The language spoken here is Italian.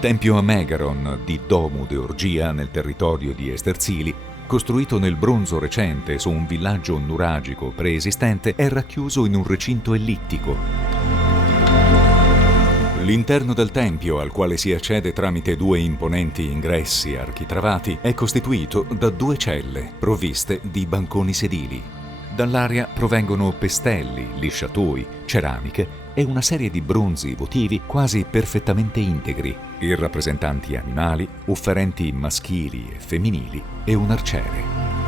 Tempio a Megaron di Domu de Orgia nel territorio di Esterzili, costruito nel bronzo recente su un villaggio nuragico preesistente, è racchiuso in un recinto ellittico. L'interno del tempio, al quale si accede tramite due imponenti ingressi architravati, è costituito da due celle provviste di banconi sedili. Dall'area provengono pestelli, lisciatoi, ceramiche e una serie di bronzi votivi quasi perfettamente integri, rappresentanti animali, ufferenti maschili e femminili e un arciere.